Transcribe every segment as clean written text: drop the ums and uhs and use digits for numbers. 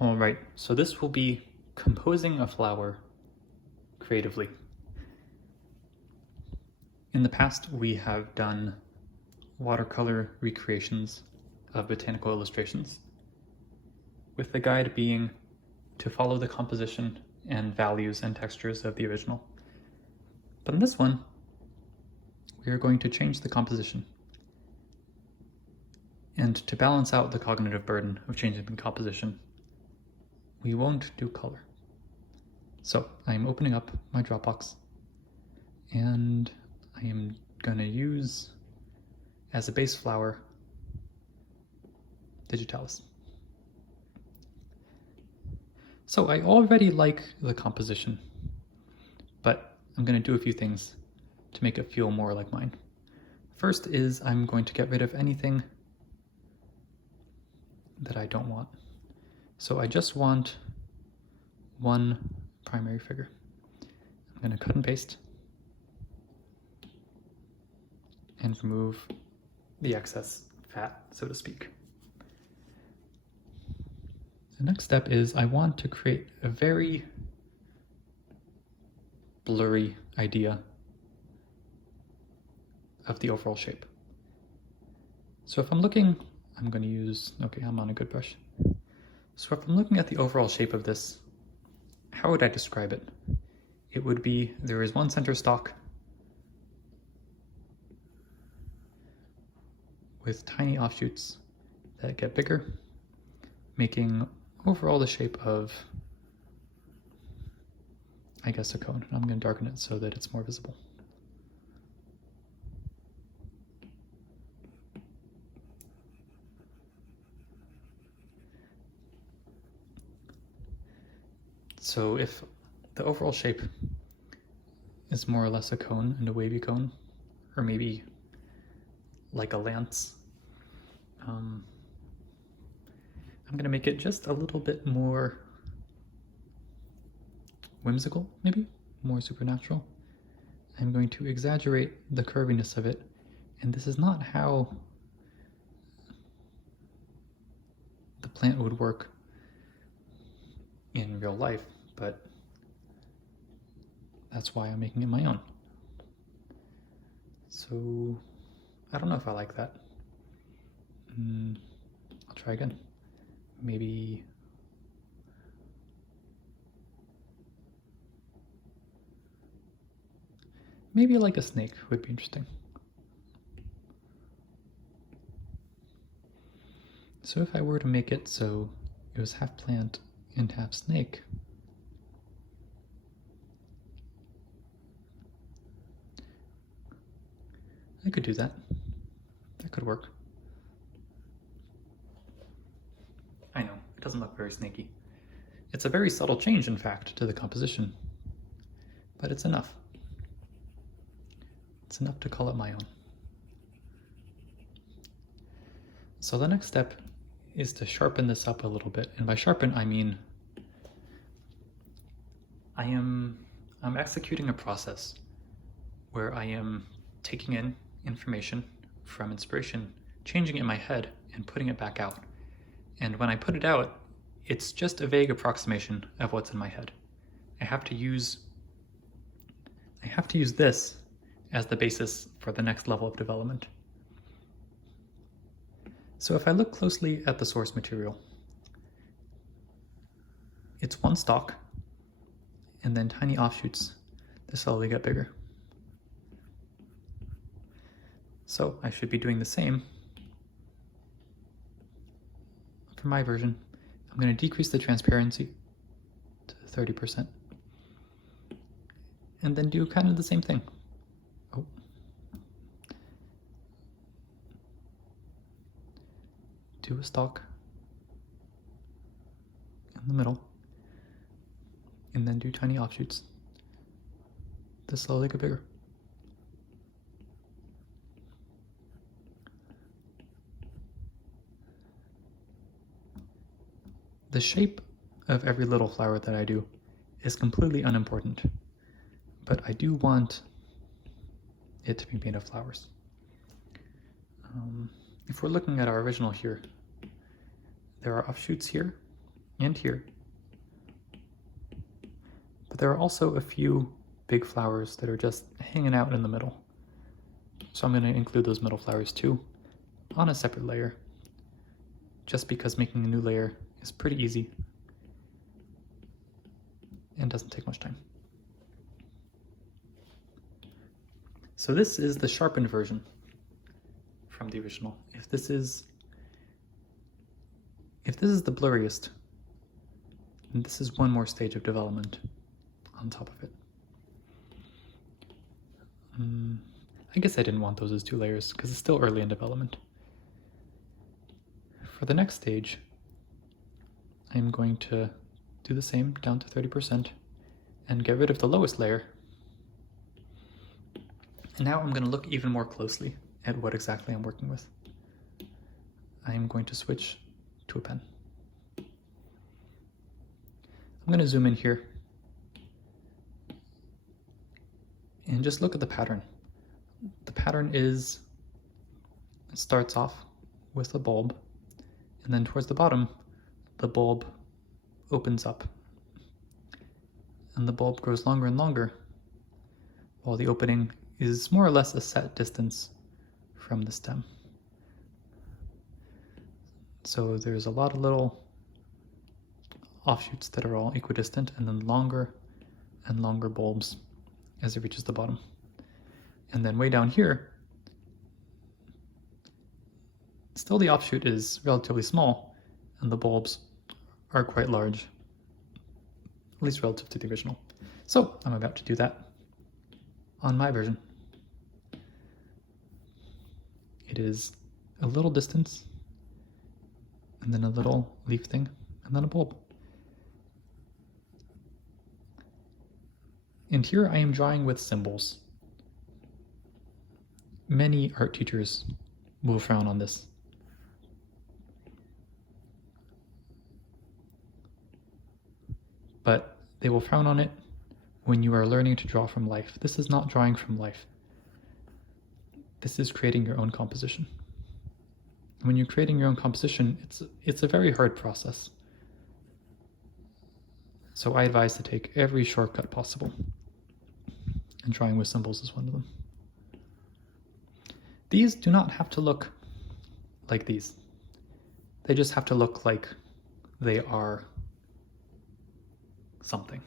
All right, so this will be composing a flower creatively. In the past, we have done watercolor recreations of botanical illustrations, with the guide being to follow the composition and values and textures of the original. But in this one, we are going to change the composition. And to balance out the cognitive burden of changing the composition, we won't do color. So I'm opening up my Dropbox, and I am going to use as a base flower Digitalis. So I already like the composition, but I'm going to do a few things to make it feel more like mine. First is I'm going to get rid of anything that I don't want. So I just want one primary figure. I'm going to cut and paste and remove the excess fat, so to speak. The next step is I want to create a very blurry idea of the overall shape. So if I'm looking, I'm going to use, okay, I'm on a good brush. So if I'm looking at the overall shape of this, how would I describe it? It would be, there is one center stalk with tiny offshoots that get bigger, making overall the shape of, I guess, a cone. And I'm going to darken it so that it's more visible. So if the overall shape is more or less a cone and a wavy cone, or maybe like a lance, I'm going to make it just a little bit more whimsical, maybe more supernatural. I'm going to exaggerate the curviness of it, and this is not how the plant would work in real life, but that's why I'm making it my own. So I don't know if I like that. I'll try again. Maybe like a snake would be interesting. So if I were to make it so it was half plant and half snake, I could do that. That could work. I know, it doesn't look very snaky. It's a very subtle change, in fact, to the composition, but it's enough. It's enough to call it my own. So the next step is to sharpen this up a little bit, and by sharpen I mean I'm executing a process where I am taking in information from inspiration, changing it in my head, and putting it back out. And when I put it out, it's just a vague approximation of what's in my head. I have to use this as the basis for the next level of development. So if I look closely at the source material, it's one stalk, and then tiny offshoots that slowly get bigger. So I should be doing the same for my version. I'm going to decrease the transparency to 30%, and then do kind of the same thing. Oh. Do a stalk in the middle, and then do tiny offshoots that slowly get bigger. The shape of every little flower that I do is completely unimportant, but I do want it to be made of flowers. If we're looking at our original here, there are offshoots here and here. But there are also a few big flowers that are just hanging out in the middle. So I'm going to include those middle flowers too on a separate layer, just because making a new layer is pretty easy and doesn't take much time. So this is the sharpened version from the original. If this is the blurriest, then this is one more stage of development on top of it. I guess I didn't want those as 2 layers because it's still early in development. For the next stage, I'm going to do the same down to 30% and get rid of the lowest layer. And now I'm going to look even more closely at what exactly I'm working with. I'm going to switch to a pen. I'm going to zoom in here and just look at the pattern. The pattern starts off with a bulb, and then towards the bottom, the bulb opens up. And the bulb grows longer and longer, while the opening is more or less a set distance from the stem. So there's a lot of little offshoots that are all equidistant, and then longer and longer bulbs as it reaches the bottom. And then way down here, still the offshoot is relatively small, and the bulbs are quite large, at least relative to the original. So I'm about to do that on my version. It is a little distance, and then a little leaf thing, and then a bulb. And here I am drawing with symbols. Many art teachers will frown on this. But they will frown on it when you are learning to draw from life. This is not drawing from life. This is creating your own composition. When you're creating your own composition, it's a very hard process. So I advise to take every shortcut possible, and drawing with symbols is one of them. These do not have to look like these. They just have to look like they are something.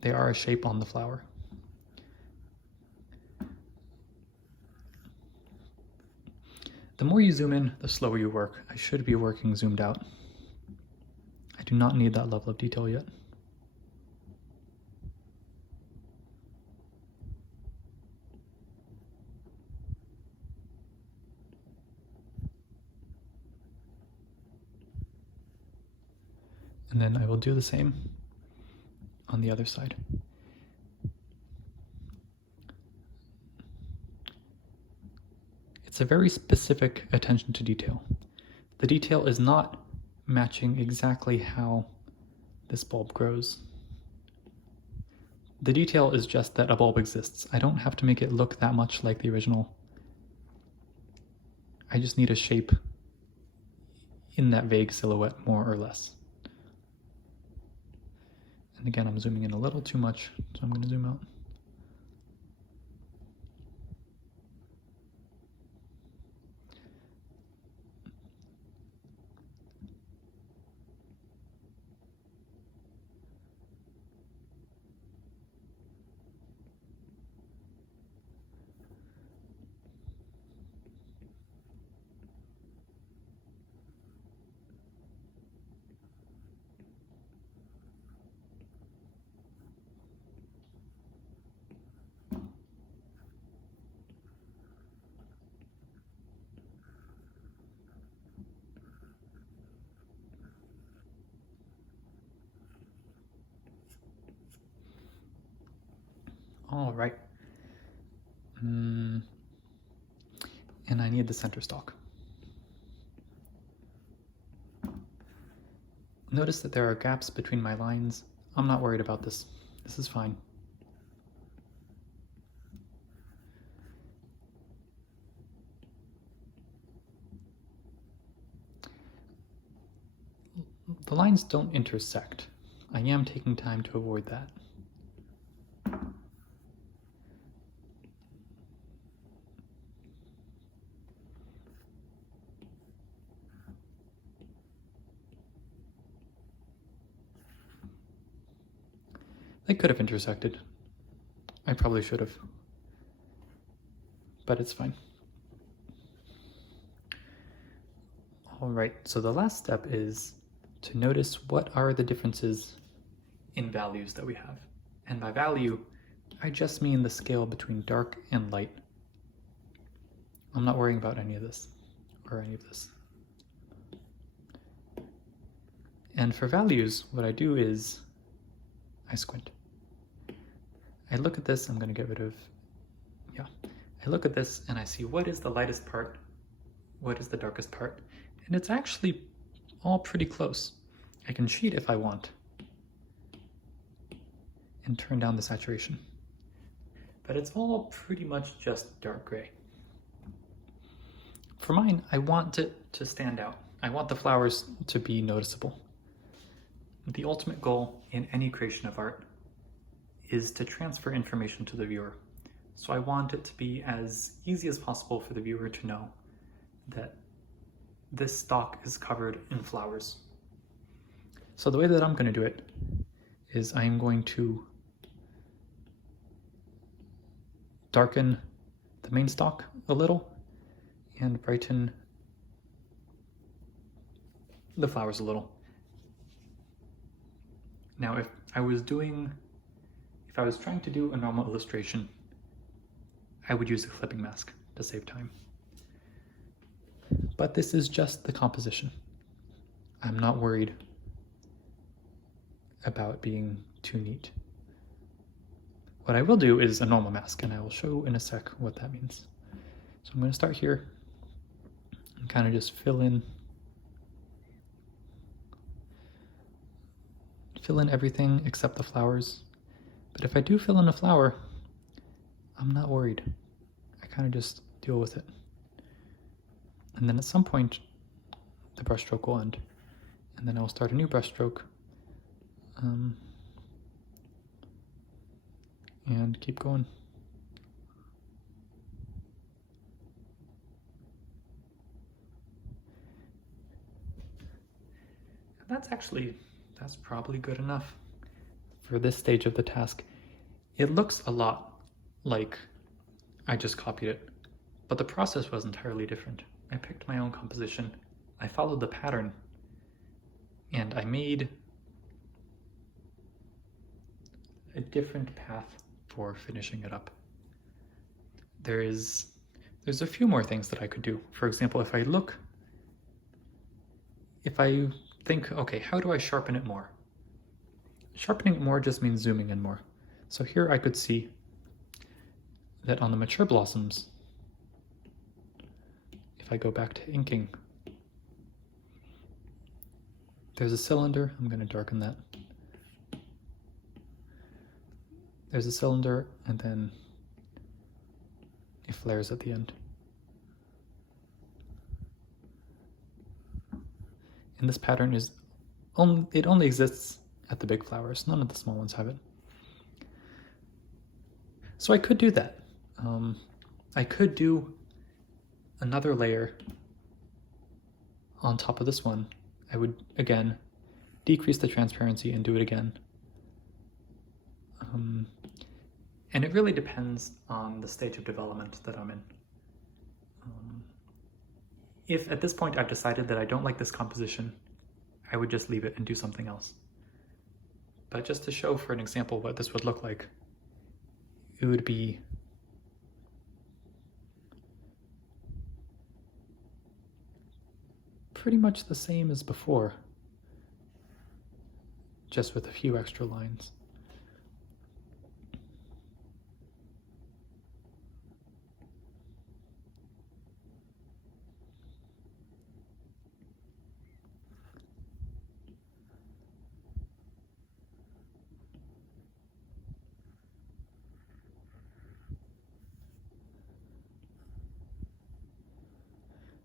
They are a shape on the flower. The more you zoom in, the slower you work. I should be working zoomed out. I do not need that level of detail yet. And then I will do the same on the other side. It's a very specific attention to detail. The detail is not matching exactly how this bulb grows. The detail is just that a bulb exists. I don't have to make it look that much like the original. I just need a shape in that vague silhouette, more or less. And again, I'm zooming in a little too much, so I'm going to zoom out. All right. And I need the center stalk. Notice that there are gaps between my lines. I'm not worried about this. This is fine. the lines don't intersect. I am taking time to avoid that. They could have intersected. I probably should have, but it's fine. All right, so the last step is to notice what are the differences in values that we have. And by value, I just mean the scale between dark and light. I'm not worrying about any of this or any of this. And for values, what I do is I squint. I look at this, I'm going to get rid of, I look at this and I see what is the lightest part, what is the darkest part, and it's actually all pretty close. I can cheat if I want and turn down the saturation, but it's all pretty much just dark gray. For mine, I want it to stand out. I want the flowers to be noticeable. The ultimate goal in any creation of art is to transfer information to the viewer. So I want it to be as easy as possible for the viewer to know that this stock is covered in flowers. So the way that I'm going to do it is I'm going to darken the main stock a little and brighten the flowers a little. Now, if I was trying to do a normal illustration, I would use a clipping mask to save time. But this is just the composition. I'm not worried about being too neat. What I will do is a normal mask, and I will show in a sec what that means. So I'm going to start here and kind of just fill in everything except the flowers. But if I do fill in a flower, I'm not worried. I kind of just deal with it. And then at some point, the brushstroke will end. And then I'll start a new brushstroke. And keep going. That's probably good enough for this stage of the task. It looks a lot like I just copied it, but the process was entirely different. I picked my own composition, I followed the pattern, and I made a different path for finishing it up. There's a few more things that I could do. For example, if I think, okay, how do I sharpen it more? Sharpening it more just means zooming in more. So here I could see that on the mature blossoms, if I go back to inking, there's a cylinder. I'm going to darken that. There's a cylinder, and then it flares at the end. And this pattern it only exists at the big flowers. None of the small ones have it. So I could do that. I could do another layer on top of this one. I would, again, decrease the transparency and do it again. And it really depends on the stage of development that I'm in. If at this point I've decided that I don't like this composition, I would just leave it and do something else. But just to show for an example what this would look like, it would be pretty much the same as before, just with a few extra lines.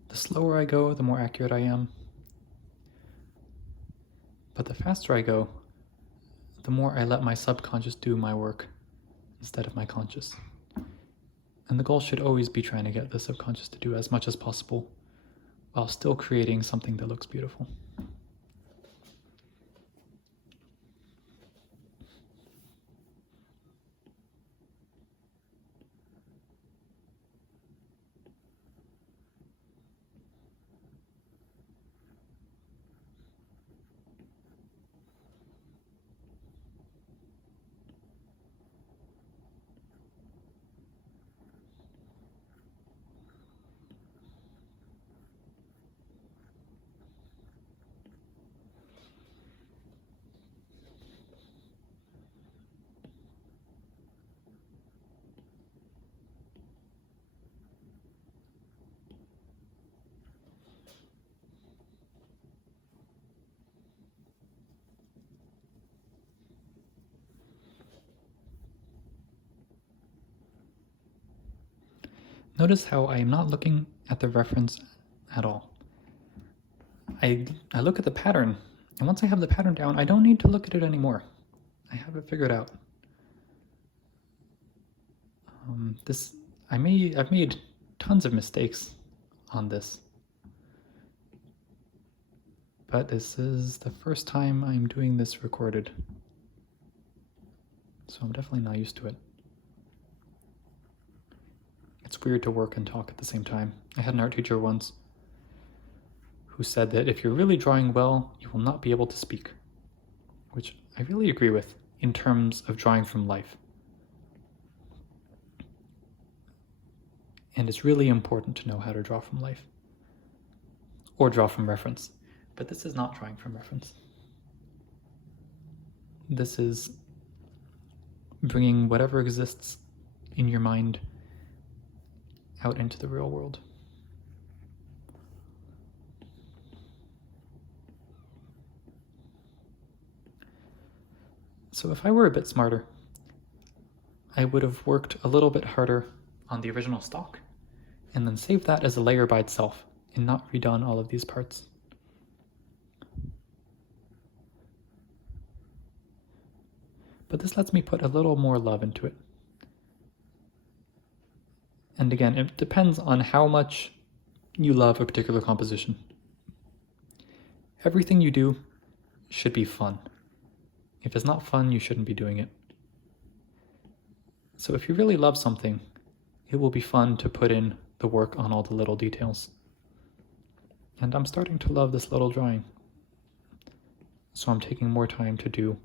The slower I go, the more accurate I am. But the faster I go, the more I let my subconscious do my work instead of my conscious. And the goal should always be trying to get the subconscious to do as much as possible while still creating something that looks beautiful. Notice how I am not looking at the reference at all. I look at the pattern, and once I have the pattern down, I don't need to look at it anymore. I have it figured out. I've made tons of mistakes on this, but this is the first time I'm doing this recorded, so I'm definitely not used to it. It's weird to work and talk at the same time. I had an art teacher once who said that if you're really drawing well, you will not be able to speak, which I really agree with in terms of drawing from life. And it's really important to know how to draw from life or draw from reference. But this is not drawing from reference. This is bringing whatever exists in your mind out into the real world. So if I were a bit smarter, I would have worked a little bit harder on the original stock and then saved that as a layer by itself and not redone all of these parts. But this lets me put a little more love into it. And again, it depends on how much you love a particular composition. Everything you do should be fun. If it's not fun, you shouldn't be doing it. So if you really love something, it will be fun to put in the work on all the little details. And I'm starting to love this little drawing. So I'm taking more time to do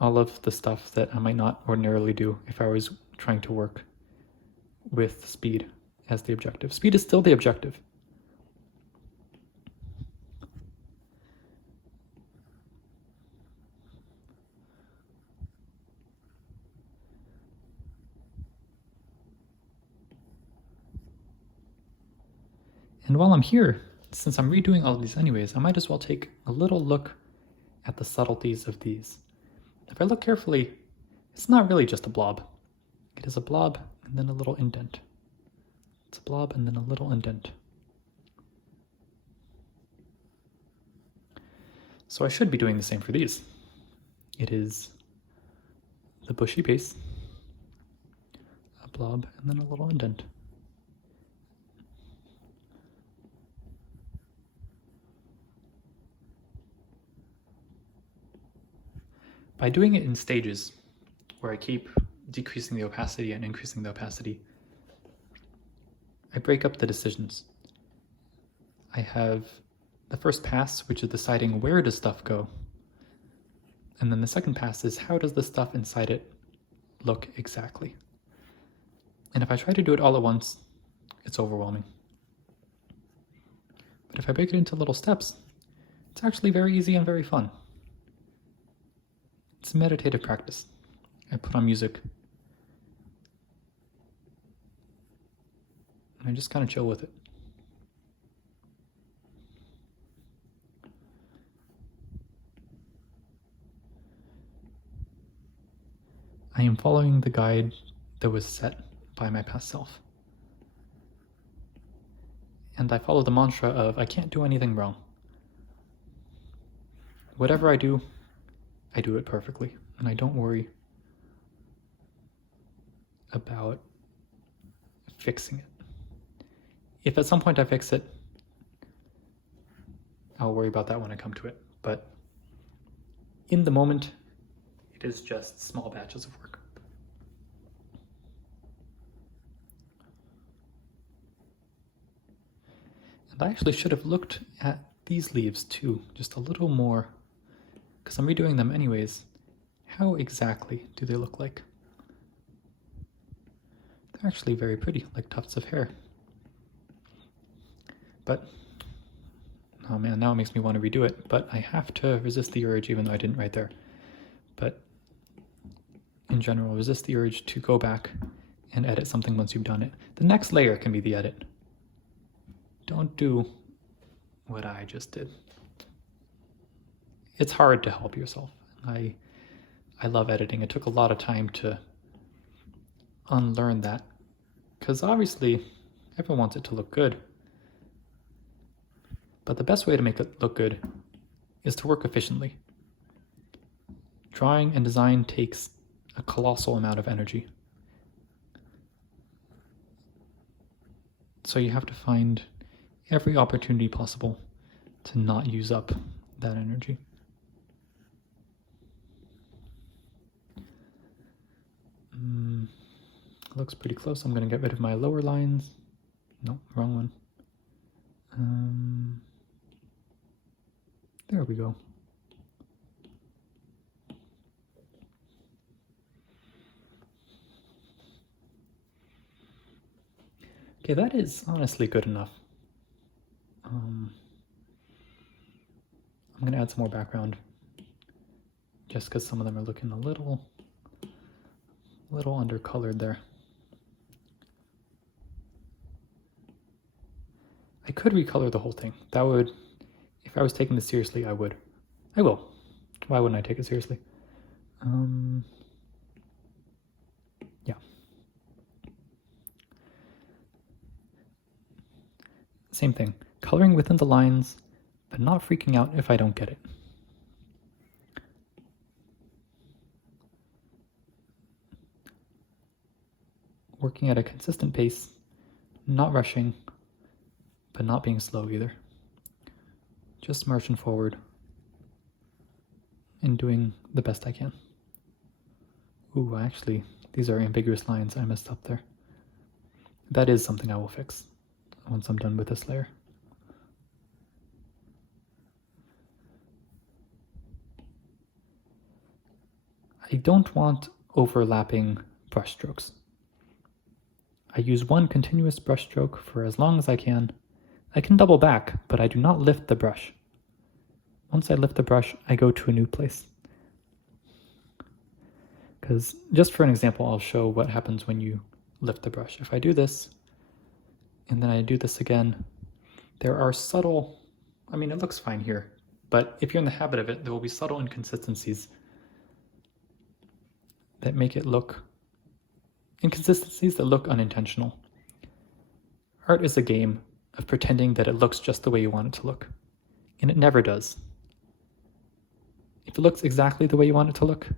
all of the stuff that I might not ordinarily do if I was trying to work with speed as the objective. Speed is still the objective. And while I'm here, since I'm redoing all of these anyways, I might as well take a little look at the subtleties of these. If I look carefully, it's not really just a blob. It is a blob and then a little indent. It's a blob and then a little indent. So I should be doing the same for these. It is the bushy base, a blob, and then a little indent. By doing it in stages, where I keep decreasing the opacity and increasing the opacity, I break up the decisions. I have the first pass, which is deciding where does stuff go, and then the second pass is how does the stuff inside it look exactly. And if I try to do it all at once, it's overwhelming. But if I break it into little steps, it's actually very easy and very fun. It's a meditative practice. I put on music and I just kind of chill with it. I am following the guide that was set by my past self. And I follow the mantra of I can't do anything wrong. whatever I do it perfectly, and I don't worry about fixing it. If at some point I fix it, I'll worry about that when I come to it. But in the moment, it is just small batches of work. And I actually should have looked at these leaves too, just a little more, because I'm redoing them anyways. How exactly do they look like? They're actually very pretty, like tufts of hair. But, oh man, now it makes me want to redo it, but I have to resist the urge, even though I didn't right there. But in general, resist the urge to go back and edit something once you've done it. The next layer can be the edit. Don't do what I just did. It's hard to help yourself. I love editing. It took a lot of time to unlearn that, because obviously everyone wants it to look good. But the best way to make it look good is to work efficiently. Drawing and design takes a colossal amount of energy. So you have to find every opportunity possible to not use up that energy. Looks pretty close. I'm going to get rid of my lower lines. No, wrong one. There we go. Okay, that is honestly good enough. I'm going to add some more background just because some of them are looking a little undercolored there. I could recolor the whole thing. That would, if I was taking this seriously, I would. I will. Why wouldn't I take it seriously? Yeah. Same thing. Coloring within the lines, but not freaking out if I don't get it. Working at a consistent pace, not rushing, but not being slow either. Just marching forward and doing the best I can. Ooh, actually, these are ambiguous lines. I messed up there. That is something I will fix once I'm done with this layer. I don't want overlapping brush strokes. I use one continuous brush stroke for as long as I can. I can double back, but I do not lift the brush. Once I lift the brush, I go to a new place. Because just for an example, I'll show what happens when you lift the brush. If I do this, and then I do this again, there are subtle, I mean, it looks fine here, but if you're in the habit of it, there will be subtle inconsistencies that make it look, inconsistencies that look unintentional. Art is a game of pretending that it looks just the way you want it to look, and it never does. If it looks exactly the way you want it to look,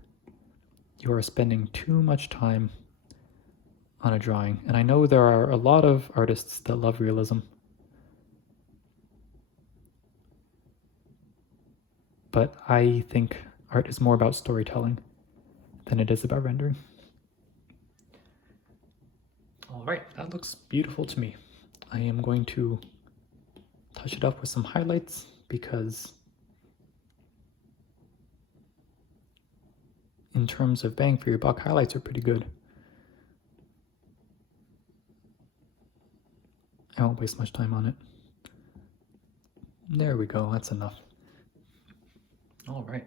you are spending too much time on a drawing. And I know there are a lot of artists that love realism, but I think art is more about storytelling than it is about rendering. All right, that looks beautiful to me. I am going to touch it up with some highlights because in terms of bang for your buck, highlights are pretty good. I won't waste much time on it. There we go, that's enough. All right.